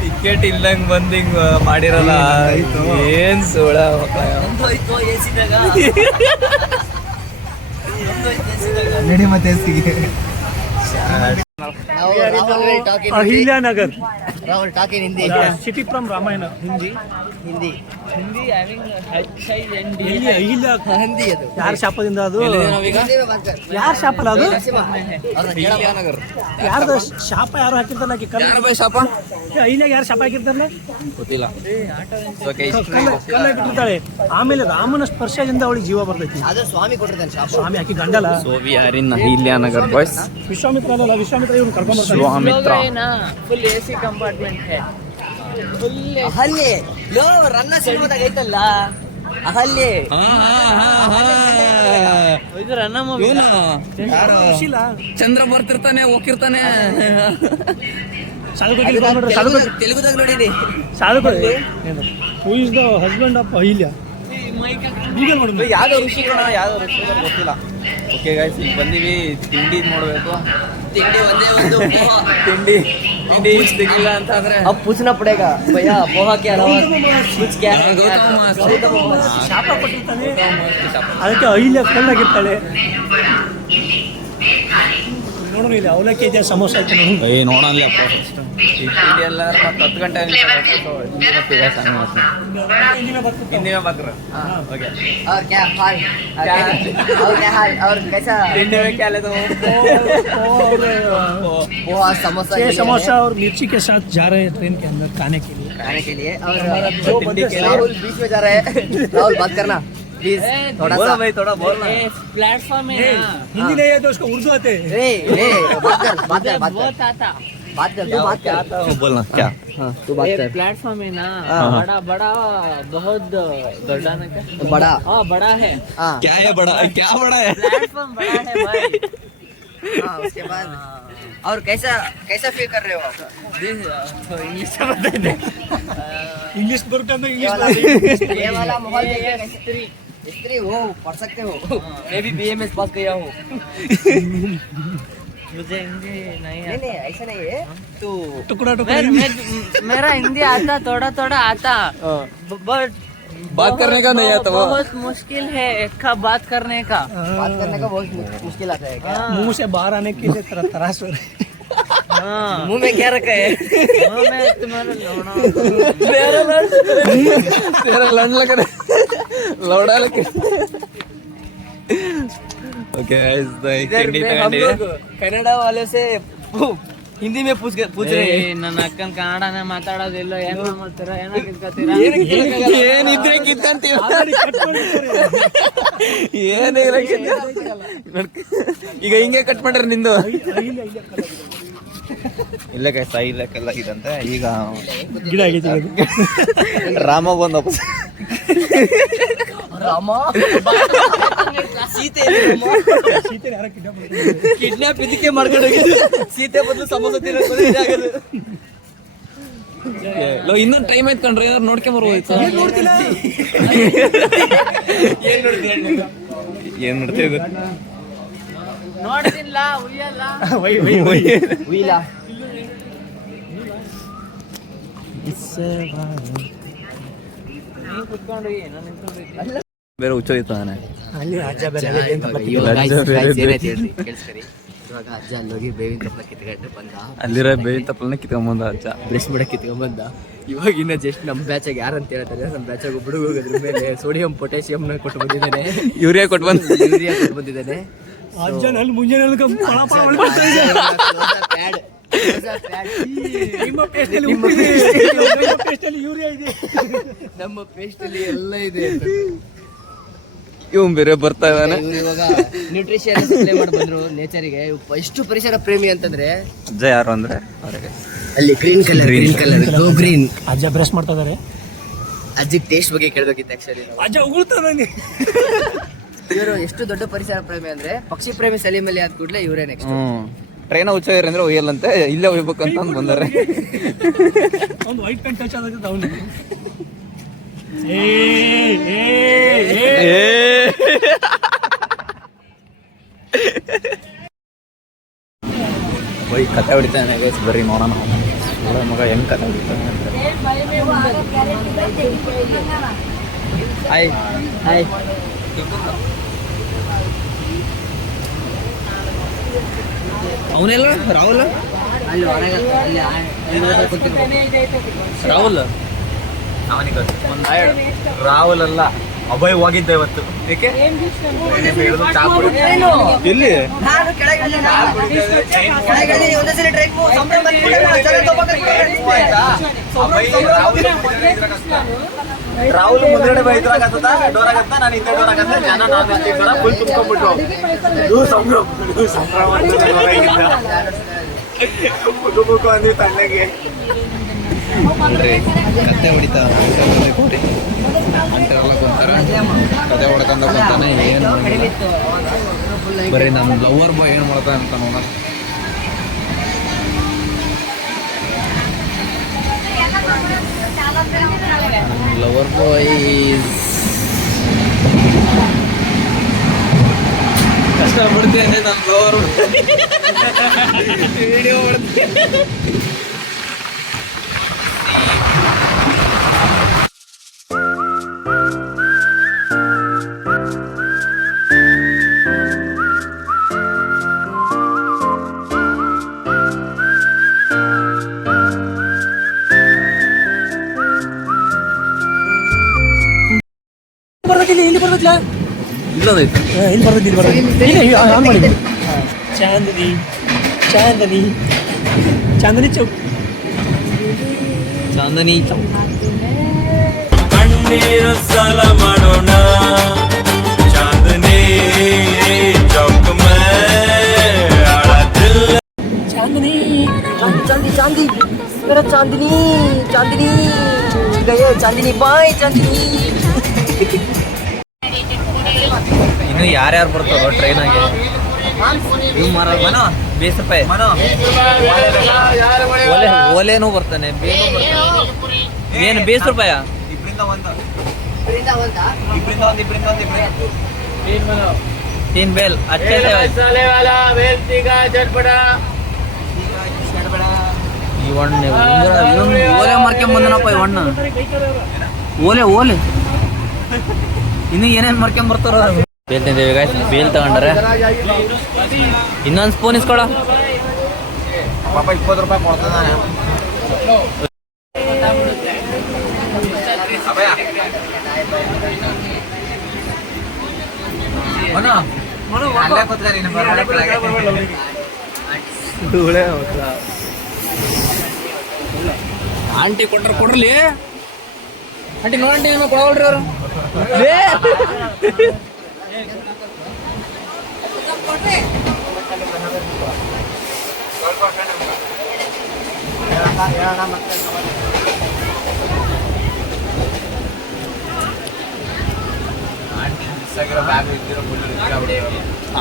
ಟಿಕೆಟ್ ಇಲ್ಲಂಗ್ ಬಂದ್ ಹಿಂಗ್ ಮಾಡಿರಲ್ಲ ಏನ್ ಸೋಳ ನಡಿ ಮತ್ತೆ Ahilya Nagar Rahul, talk in Hindi. City from Ramayana Hindi Hindi. Hindi having high size and ಇಲ್ಲಿ ಅಹಿಲ್ಯ Hindi ಅದು. ಯಾರ ಶಾಪದಿಂದ ಅದು ಹಿಂದಿ में बात कर. ಯಾರ ಶಾಪಲ್ಲ ಅದು ಅವ್ರನ್ನ ಕೇಳಪ್ಪ. ಯಾರ್ದು ಶಾಪ ಯಾರು ಹಾಕಿರ್ತಾರಲ್ಲ ಆಕಿ ಕಲ್ಲು ಶಾಪ ಅಹಿಲ್ಯಾಗ ಯಾರು ಶಾಪ ಹಾಕಿರ್ತಾರಲ್ಲ ಗೊತ್ತಿಲ್ಲ ಕಲ್ಲ ಇಟ್ಟಿರ್ತಾಳೆ ಆಮೇಲೆ ರಾಮನ ಸ್ಪರ್ಶದಿಂದ ಅವಳಿಗೆ ಜೀವ ಬರ್ತೈತಿ ಅದು ಸ್ವಾಮಿ ಕೊಟ್ಟಿದ್ದಾನೆ ಶಾಪ. ಸ್ವಾಮಿ ಆಕಿ ಗಂಡಲ್ಲ ಸೋವಿ ಹರಿನ್ ಅಹಿಲ್ಯಾನಗರ್ ಬಾಯ್ಸ್ ವಿಶ್ವಾಮಿತ್ರ ಅಲ್ಲ ವಿಶ್ವಾಮಿತ್ರ ಇವ್ರು ಕರ್ಕೊಂಡ್ ಬರ್ತಾರೆ ಸ್ವಾಮಿತ್ರ full AC compartment है full ಅಹಲ್ಯೆ ಲೋ ರನ್ನ ಸಿನಿಮಾದಾಗ ಐತಲ್ಲ ಅಹಲ್ಯೆ ಇದು ರನ್ನ ಮೂವಿ ಖುಷಿಲ್ಲ ಚಂದ್ರ ಬರ್ತಿರ್ತಾನೆ ಹೋಗಿರ್ತಾನೆ ತೆಲುಗುದಾಗ ನೋಡಿನಿ. ಸಾಧುಕೋಳಿ who is the husband of Ahilya Google ಮಾಡಿ ಯಾವ್ದೋ ಋಷಿಕೋಣ ಯಾವ್ದೋ ಋಷಿಕೋಣ ಗೊತ್ತಿಲ್ಲ ಓಕೆ ಗೈಸ್ ಈಗ ಬಂದೀವಿ ತಿಂಡಿ ನೋಡ್ಬೇಕು ತಿಂಡಿ ಒಂದೇ ಒಂದು ತಿಂಡಿ ತಿಂಡಿ ಸಿಗ್ಲಿಲ್ಲ ಅಂತ ಅಂದ್ರೆ अब पूछना पड़ेगा भैया पोहा के अलावा कुछ क्या है? ಶಾಪ ಕೊಟ್ಟಿರ್ತಾನೆ ಅದಕ್ಕೆ ಅಹಿಲ್ಯ ಕಲ್ಲಾಗಿರ್ತಾಳೆ ನೋಡೋಣ ಇಲ್ಲಿ ಅವಲಕ್ಕಿ ಇದೆ ಸಮೋಸ ಐತೆ ನೋಡು ಏ ನೋಡೋನ್ಲಪ್ಪ ಫಸ್ಟ್ ಈಗ ತಿಂಡಿ ಎಲ್ಲ ಮತ್ತೆ 10 ಗಂಟೆ ಹಿಂದಿನ ಬಾಕ್ರ ಓಕೆ और क्या हाल और क्या हाल और कैसा ತಿಂಡಿ में क्या लेते हो पोहा समोसा छह ये समोसा और मिर्ची के साथ जा रहे हैं ट्रेन के अंदर खाने के लिए खाने के लिए और जो जो बंदे राहुल बीच में जा रहे हैं राहुल बात करना प्लीज थोड़ा बोलो सा भाई थोड़ा बोलना प्लेटफॉर्म है ना हिंदी नहीं है तो उसको उर्दू आते हैं रे रे बात कर बात कर बात बहुत आता कर बात कर बोलना क्या हाँ तू बात कर प्लेटफॉर्म है ना हाँ। बड़ा बड़ा बहुत बड़ा ना क्या बड़ा हाँ बड़ा है हाँ क्या है बड़ा क्या बड़ा है प्लेटफॉर्म बड़ा है भाई हाँ उसके बाद और कैसा कैसा फील कर रहे हो आप इंग्लिश में बता दे इंग्लिश बरटा में ये वाला इंग्लिश ये वाला माहौल देख के कैसे स्त्री हो पढ़ सकते हो मैं भी बीएमएस पास किया हूँ मुझे हिंदी नहीं नहीं नहीं ऐसा नहीं है तू टुकड़ा टुकड़ा मेरा हिंदी आता थोड़ा थोड़ा आता बट बात करने का नहीं आता वो बहुत मुश्किल है एक का बात करने का बात करने का बहुत मुश्किल आता है क्या मुंह से बाहर आने के लिए तरास हो रहे हाँ मुंह में क्या रखा है हाँ, मैं तुम्हारा लोना तेरा लड़ लग रहा लौड़ा लग ओके गाइस इधर तिंडी में हम तगंडी लोग कनाडा वाले से हिंदी में पूछ रहे हैं ನನ್ನ ಅಕ್ಕನ ಕನ್ನಡನೇ ಮಾತಾಡೋದಿಲ್ಲ ಏನ್ ಮಾಡ್ತೀರಾ ಏನೋ ಕಿತ್ಕೋತೀರಾ ಏನಿದ್ರೆ ಕಿತ್ಕಂತೀವ ಏನಿಲ್ಲ ಈಗ ಹಿಂಗೆ ಕಟ್ ಮಾಡ್ರಿ ನಿಂದು ಇಲ್ಲ ಕೈಸ ಇಲ್ಲ ಕಲ್ಲಾಗಿದಂತೆ ಈಗ ಗಿಡ ಆಗೈತಿ ಅದು. ರಾಮ ಬಂದ ರಾಮ ಸೀತೆ ಸೀತೆ ಯಾರ ಕಿಡ್ನಾಪ್ ಕಿಡ್ನಾಪ್ ಇದಕ್ಕೆ ಮಾಡ್ಕೊಂಡು ಹೋಗಿದ್ದು ಸೀತೆ ಬದಲು ಸಮೋಸ ತಿನ್ನೋದು ಇನ್ನೊಂದು ಟೈಮ್ ಆಯ್ತು ಕಣ್ರಿ ಏನಾರು ನೋಡ್ಕೊಂಬರ್ಬೋದಿತ್ತು ಏನ್ ನೋಡ್ತೀವಿ ನೋಡ್ತಿಲ್ಲ ಉಯ್ಯಲ್ಲ ವೀಲ ನೀನ್ ಕುತ್ಕೊಂಡು ನಾನು ನಿಂತ್ಕೊಂಡಿದ್ದೆ ಬೇರೆ ಹುಚ್ಚೋಯ್ತು ನಾನೇ ಅಲ್ಲಿ ರಾಜ್ಯ ಬೇರೆ ಲಜ್ಜೆ ಬೇರೆ ಕೇಳಿಸ್ಕರಿ ಇವಾಗ ಅಜ್ಜ ಅಲ್ಲೋಗಿ ಬೇವಿನ ತಪ್ಪಲ ಕಿತ್ಕೊಂಡು ಬಂದ. ಅಲ್ಲಿರೋ ಬೇವಿನ ತಪ್ಪಲನ್ನ ಕಿತ್ಕೊಂಬಂದ ಅಜ್ಜ. ಬ್ರಷ್ ಮಾಡಕ್ಕೆ ಕಿತ್ಕೊಂಡ್ಬಂದ. ಇವಾಗ ಇನ್ನ ಜಸ್ಟ್ ನಮ್ಮ ಬ್ಯಾಚಾಗ ಯಾರು ಅಂತ ಹೇಳ್ತಾರೆ, ನಮ್ಮ ಬ್ಯಾಚಾಗ ಒಬ್ಬರು ಹೋಗೋದ್ರ ಮೇಲೆ ಸೋಡಿಯಂ ಪೊಟ್ಯಾಸಿಯಂನ ಕೊಟ್ಟು ಬಂದಿದ್ದಾನೆ, ಯೂರಿಯಾ ಕೊಟ್ಟು ಬಂದಿದ್ದಾನೆ. ಅಜ್ಜನಲ್ಲಿ ಮುಂಜಾನೆ ನಿಮ್ಮ ಪೇಸ್ಟಲ್ಲಿ ಯೂರಿಯಾ ಇದೆ, ನಮ್ಮ ಪೇಸ್ಟ್ ಅಲ್ಲಿ ಎಲ್ಲ ಇದೆ. ಇವ್ ಬೇರೆ ಬರ್ತಾ ಇದ್ದಾನೆ. ಇವಾಗ ನ್ಯೂಟ್ರಿಷನ್ ಸಪ್ಲೈ ಮಾಡಿ ಬಂದ್ರು ನೇಚರಿಗೆ. ಎಷ್ಟು ಪರಿಸರ ಪ್ರೇಮಿ ಅಂತಂದ್ರೆ ಅಜ್ಜ ಯಾರು ಅಂದ್ರೆ ಅವ್ರಿಗೆ ಅಲ್ಲಿ ಗ್ರೀನ್ ಕಲರ್ ಗೋ ಗ್ರೀನ್. ಅಜ್ಜ ಬ್ರಷ್ ಮಾಡ್ತಾ ಇದಾರೆ. ಅಜ್ಜಿಗೆ ಟೇಸ್ಟ್ ಬಗ್ಗೆ ಕೇಳ್ಬೇಕಿತ್ತು ಆಕ್ಚುಲಿ. ಅಜ್ಜ ಉಗುಳ್ತಾ ನಂಗೆ. ಇವರು ಎಷ್ಟು ದೊಡ್ಡ ಪರಿಸರ ಪ್ರೇಮಿ ಅಂದ್ರೆ ಪಕ್ಷಿ ಪ್ರೇಮಿ ಸಲೀಮ್ ಅಲಿ ಆದ ಕೂಡಲೇ ಇವರೇ ನೆಕ್ಸ್ಟ್. ಟ್ರೈನ್ ಹುಚ್ಚ ಅಂದ್ರೆ ಒಯ್ಯಲ್ಲಂತೆ, ಇಲ್ಲೇ ಒಯ್ಬೇಕಂತ ಬಂದಾರೆ. ಒಂದು ವೈಟ್ ಪ್ಯಾಂಟ್ ಟಚ್ ಆಗುತ್ತೆ ಅವನು. ಬೈ ಕತೆ ಹೊಡಿತಾನೆ ಗೈಸ್, ಬರ್ರಿ ನೋಡೋಣ ಒಳ್ಳೆ ಮಗ ಹೆಂಗ್ ಕತೆ ಹೊಡಿತಾನೆ ಅಂತ. Hi hi. ಅವನೆಲ್ಲ ರಾಹುಲ್, ಅಲ್ಲಿ ಹೊರಗೆ ಅಲ್ಲಿ ರಾಹುಲ್ ಅವನಿಗೆ ರಾಹುಲ್ ಅಲ್ಲ ಅಭಯ್ ಹೋಗಿದ್ದೆ ಇವತ್ತು. ಏಕೆ ಎಲ್ಲಿ ರಾಹುಲ್ ಮುಂದ್ಗಡೆ ಬೈದ್ರಾಗತ್ತ ಡೋರ್ ಆಗತ್ತ, ನಾನು ಹಿಂದೆ ಡೋರ್ ಆಗತ್ತ, ಜನ ನಾನು ಫುಲ್ ತುಂಬ್ಕೊಂಡ್ಬಿಟ್ಟು ಸಂಭ್ರಮ ಅಂದ್ವಿ ತಣ್ಣಗೆ. ಕತೆ ಹೊಡಿತಾ ಅಂಟೆಲ್ಲ ಕುಂತಾರ, ಕತೆ ಹೊಡ್ಕೊಂಡ ಕುಂತಾನೆ. ಏನು ಬರೀ ನನ್ನ ಲವರ್ ಬಾಯ್ ಏನು ಮಾಡ್ತಾನೆ ಅಂತ ನೋಡ. ಲವರ್ ಬಾಯ್ ಕಷ್ಟ ಬಿಡ್ತೇನೆ ನನ್ನ ಲವರ್ ವಿಡಿಯೋ ಮಾಡ್ತೇನೆ. ಇಲ್ಲಿ ಬರ್ಬೇಕಿಲ್ಲ, ಇಲ್ಲದೈತೆ ಇಲ್ಲಿ ಬರ್ಬೇಕು, ಇಲ್ಲಿ ಬರ್ಬೇಕು. ಆನ್ ಮಾಡಿದ್ವಿ. ಚಾಂದಿನಿ ಚಾಂದಿನಿ ಚಾಂದಿನಿ ಚೌಕ್, ಚಾಂದನಿ ಚೌಕ್. ಕಣ್ಣೀರು ಸಾಲ ಮಾಡೋಣ ಚಾಂದನಿ ಚೌಕ್ ಚಾಂದಿನಿ ಚಾಂದಿ ಚಾಂದಿ ಮೇರಾ ಚಾಂದಿನಿ ಚಾಂದಿನಿ ಗಯೇ ಚಾಂದಿನಿ ಬಾಯ್ ಚಾಂದಿನಿ. ಇನ್ನು ಯಾರ್ಯಾರು ಬರ್ತಾರೋ ಟ್ರೈನಾಗೆ ಇವ್ ಮಾರ ಮನೋ 20 ರೂಪಾಯಿ ಮನೋ ಓಲೇನೂ ಬರ್ತಾನೆ, ಬೇನು ಬರ್ತಾನೆ. ಏನು 20 ರೂಪಾಯ तीन बेल अच्छे से साले वाला बेल तीखा चटपटा ಇವಣ್ಣೆ ಓಲೆ ಮಾರ್ಕೊಂಡ್ ಬಂದನಪ್ಪ. ಇವಣ್ಣ ಓಲೆ ಓಲೆ ಇನ್ನು ಏನೇನ್ ಮಾರ್ಕೊಂಡ್ ಬರ್ತಾರ. ಬೇಲ್ ತಿಂದೇವಿ ಗಾಯ್ಸ್, ಬೇಲ್ ತಗೊಂಡ್ರೆ ಇನ್ನೊಂದು ಸ್ಪೂನ್ ಇಸ್ಕೊಳ ಪಾಪ 20 ರೂಪಾಯಿ ಕೊಡ್ತಾನೆ. ಆಂಟಿ ಕೊಟ್ರ ಕೊಡ್ರಲಿ, ಆಂಟಿ ನೋಡಂಟಿ ನಿಮಗೆ ಕೊಡೋಲ್ರಿ ಅವರು.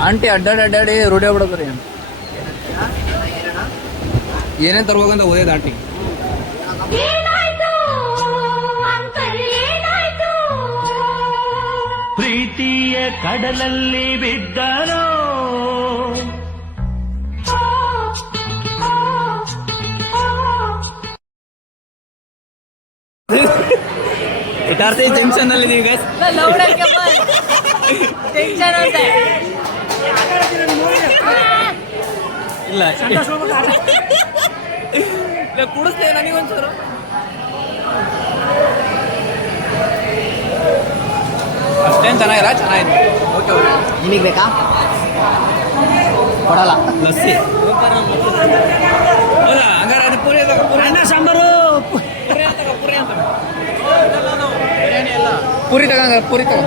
ಆಂಟಿ ಅಡ್ಡಾಡಿ ರೂಢಿ ಆಗ್ಬಿಡೋದ್ರಿ. ಏನೇನ್ ತರ್ಬೇಕಂತ ಓದೇದ ಆಂಟಿ. ಪ್ರೀತಿಯ ಕಡಲಲ್ಲಿ ಬಿದ್ದನೋ ಇಟಾರ್ಸಿ ಜಂಕ್ಷನ್ ಅಲ್ಲಿ ನೀವು ಗೈಸ್ ಇಲ್ಲ ಕುಡಿಸ್ತೇವೆ ನನಗೊಂಚೂರು. ಅಷ್ಟೇನು ಚೆನ್ನಾಗಿಲ್ಲ, ಚೆನ್ನಾಗಿದೆ. Okay okay. ನಿಮಗೆ ಬೇಕಾ? ಕೊಡಲ್ಲ. ಲಸ್ಸಿ ಹೌದಾ? ಹಂಗಾರೆ ಅದು ಪೂರಿ ತಗೋ, ಪೂರಿ ಅನ್ನ ಸಾಂಬಾರು ಪೂರಿ ತಗೋ, ಪೂರಿ ಅಂತ ಪೂರಿ ತಗೋ, ಪೂರಿ ತಗೋ.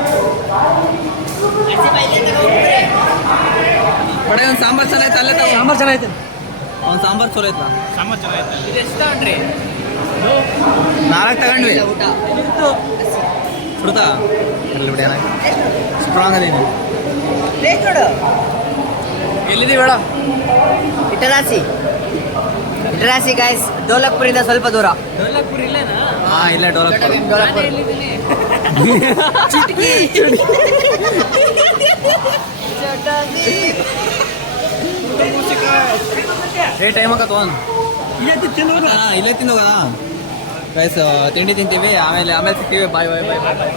ಕಡೆ ಒಂದು ಸಾಂಬಾರು ಚೆನ್ನಾಯ್ತು, ಅಲ್ಲೇ ತಗೋ. ಸಾಂಬಾರು ಚೆನ್ನಾಗೈತೆ. ಒಂದು ಸಾಂಬಾರು ಚಲೋ ಐತಾ? ಸಾಂಬಾರು ಚಲೋ ಐತೆ. ಇದು ಎಷ್ಟು ತಗೊಂಡ್ರಿ? 4 ತಗೊಂಡ್ವಿ. ಸುಡ್ತಾ ಅಲ್ಲಿ ಬಿಡಿ, ಸ್ಟ್ರಾಂಗ್ ಅದೀನಿ. ಎಲ್ಲಿದ್ದೀವಿ ಹೇಳ? ಇಟರಾಸಿ ಗಾಯ್ಸ್, ಡೋಲಕ್ಪುರಿಂದ ಸ್ವಲ್ಪ ದೂರ. ಡೋಲಕ್ಪುರ್ ಇಲ್ಲೇನಾ? ಹಾಂ, ಇಲ್ಲೇ ಡೋಲಕ್ಪುರ್. ಡೋಲಕ್ಪುರ್. ಎಲ್ಲಿದ್ದೀನಿ? ಟೈಮ್ ಆಗತ್ತು ಒಂದು. ಹಾಂ, ಇಲ್ಲೇ ತಿನ್ನೋಗ ಗೈಸ್. ತಿಂಡಿ ತಿಂತೀವಿ, ಆಮೇಲೆ ಸಿಗ್ತೀವಿ. ಬಾಯ್ ಬಾಯ್ ಬಾಯ್ ಬಾಯ್ ಬಾಯ್.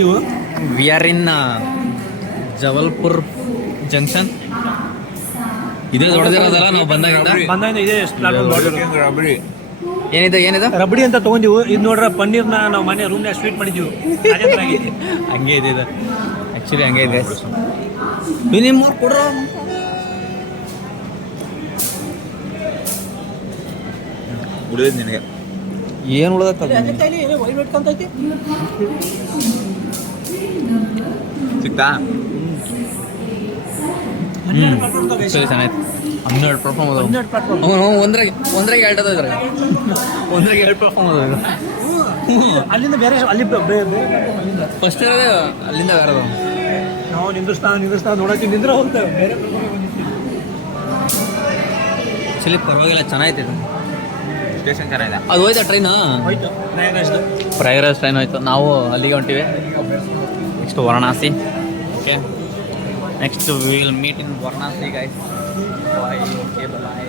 ನೀವು we are in Jabalpur junction. ಇದೇ ದೊಡ್ಡದಿರೋದಲ್ಲ ನಾವು ಬಂದಾಗಿಂದ. ಇದೆ ಏನಿದೆ ಏನಿದೆ? ರಬಡಿ ಅಂತ ತಗೊಂಡಿವು. ಇದು ನೋಡ್ರ ಪನ್ನೀರ್ನ ನಾವು ಮನೆ ರೂಮ್ನಾಗ ಸ್ವೀಟ್ ಮಾಡಿದ್ದೀವಿ. ಅದೇ ಥರ ಆಗೈತಿ. ಹಂಗೆ ಇದೆ ಇದು, ಆ್ಯಕ್ಚುಲಿ ಹಂಗೆ ಇದೆ. ನಿಮ್ಮ ಕೊಡ್ರ ಉಳಿದ ನಿನಗೆ ಏನು ಉಳ್ದತ್ತಲ್ಲ ಸಿಕ್ತಾ? ಸರಿ, ಚೆನ್ನಾಯ್ತು. 12 ಪರ್ಫಾರ್ಮ್ ಅದಾವ. ಒಂದ್ರಾಗ 2 ಅದ ಇದ್ರಾಗ. 2 ಪರ್ಫಾರ್ಮ್ ಅದಾವ. ಅಲ್ಲಿಂದ ಬೇರೆ ಅಲ್ಲಿ ಫಸ್ಟ್ ಇರೋದೇ ಅಲ್ಲಿಂದ ಬೇರೆ ಅದಾವ. ನಾವು ನಿಂದ್ರಸ್ತಾ ನೋಡಕ್ಕೆ ನಿಂದ್ರ ಹೋಗ್ತೇವೆ ಬೇರೆ. ಆ್ಯಕ್ಚುಲಿ ಪರವಾಗಿಲ್ಲ, ಚೆನ್ನಾಯ್ತು ಇದು. ಸ್ಟೇಷನ್ ಚೆನ್ನಾಗಿದೆ. ಅದು ಹೋಯ್ತಾ ಟ್ರೈನು? ಪ್ರಯಾಗರಾಜ್ ಟ್ರೈನ್ ಹೋಯ್ತು. ನಾವು ಅಲ್ಲಿಗೆ ಹೊಂಟಿವಿ. Next Varanasi. Okay, next we will meet in Varanasi guys. Bye. Okay, bye.